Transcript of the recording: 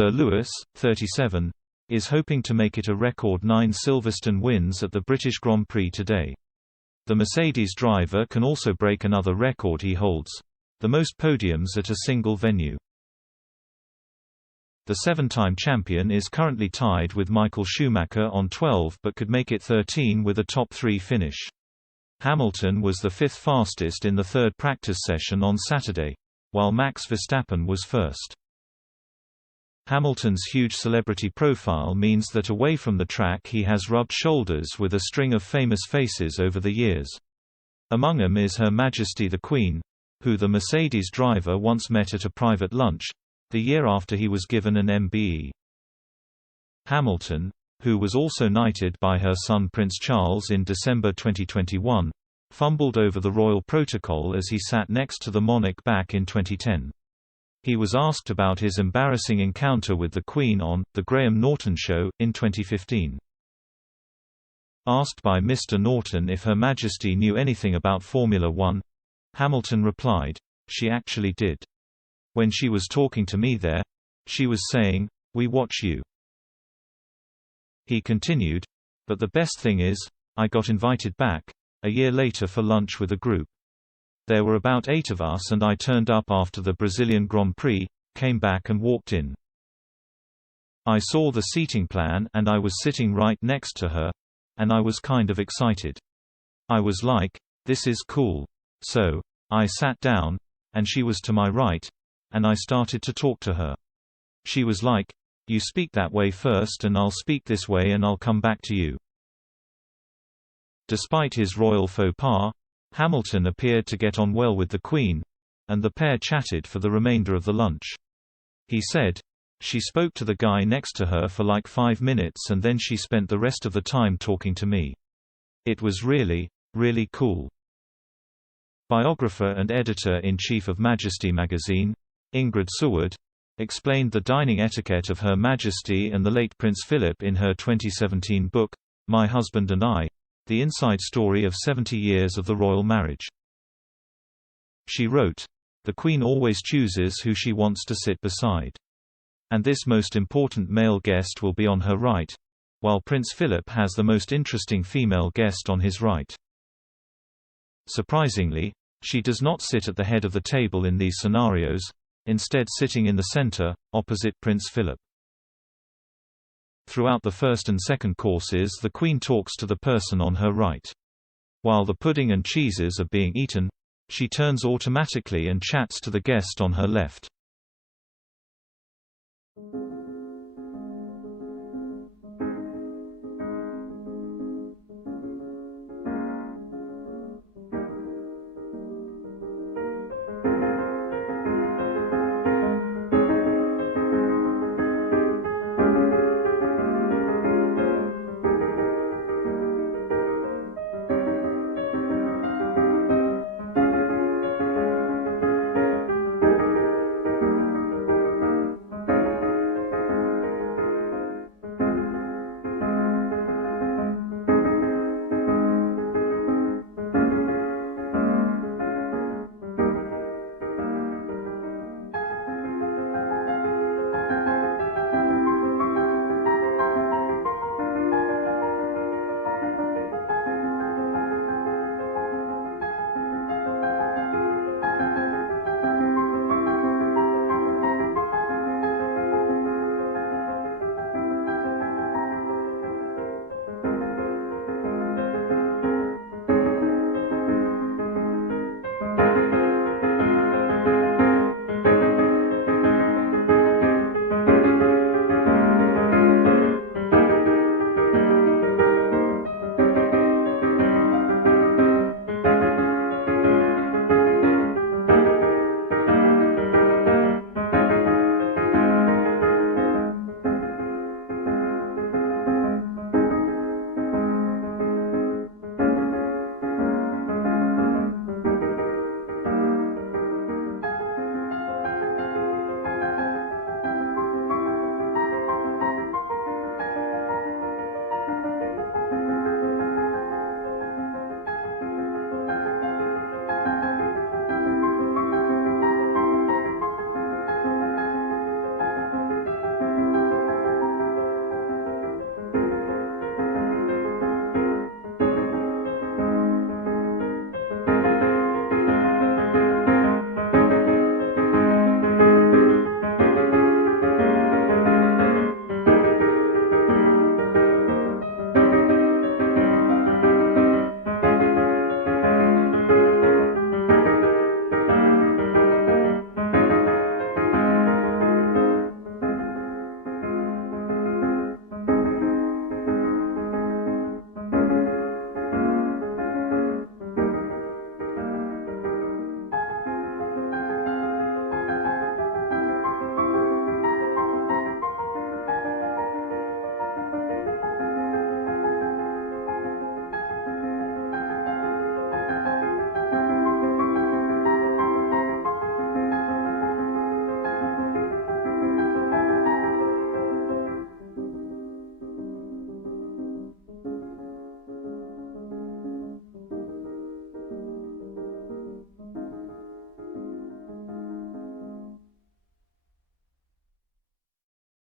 Sir Lewis, 37, is hoping to make it a record 9 Silverstone wins at the British Grand Prix today. The Mercedes driver can also break another record he holds, the most podiums at a single venue. The 7-time champion is currently tied with Michael Schumacher on 12 but could make it 13 with a top 3 finish. Hamilton was the 5th fastest in the 3rd practice session on Saturday, while Max Verstappen was first. Hamilton's huge celebrity profile means that away from the track he has rubbed shoulders with a string of famous faces over the years. Among them is Her Majesty the Queen, who the Mercedes driver once met at a private lunch, the year after he was given an MBE. Hamilton, who was also knighted by her son Prince Charles in December 2021, fumbled over the royal protocol as he sat next to the monarch back in 2010. He was asked about his embarrassing encounter with the Queen on The Graham Norton Show, in 2015. Asked by Mr. Norton if Her Majesty knew anything about Formula One, Hamilton replied, "She actually did. When she was talking to me there, she was saying, 'We watch you.'" He continued, "But the best thing is, I got invited back, a year later for lunch with a group. There were about 8 of us and I turned up after the Brazilian Grand Prix, came back and walked in. I saw the seating plan and I was sitting right next to her, and I was kind of excited. I was like, this is cool. So, I sat down, and she was to my right, and I started to talk to her. She was like, 'You speak that way first and I'll speak this way and I'll come back to you.'" Despite his royal faux pas, Hamilton appeared to get on well with the Queen, and the pair chatted for the remainder of the lunch. He said, "She spoke to the guy next to her for like 5 minutes and then she spent the rest of the time talking to me. It was really, really cool." Biographer and editor-in-chief of Majesty magazine, Ingrid Seward, explained the dining etiquette of Her Majesty and the late Prince Philip in her 2017 book, My Husband and I, The Inside Story of 70 Years of the Royal Marriage. She wrote, "The Queen always chooses who she wants to sit beside. And this most important male guest will be on her right, while Prince Philip has the most interesting female guest on his right. Surprisingly, she does not sit at the head of the table in these scenarios, instead sitting in the center, opposite Prince Philip." Throughout the first and second courses the Queen talks to the person on her right. While the pudding and cheeses are being eaten, she turns automatically and chats to the guest on her left.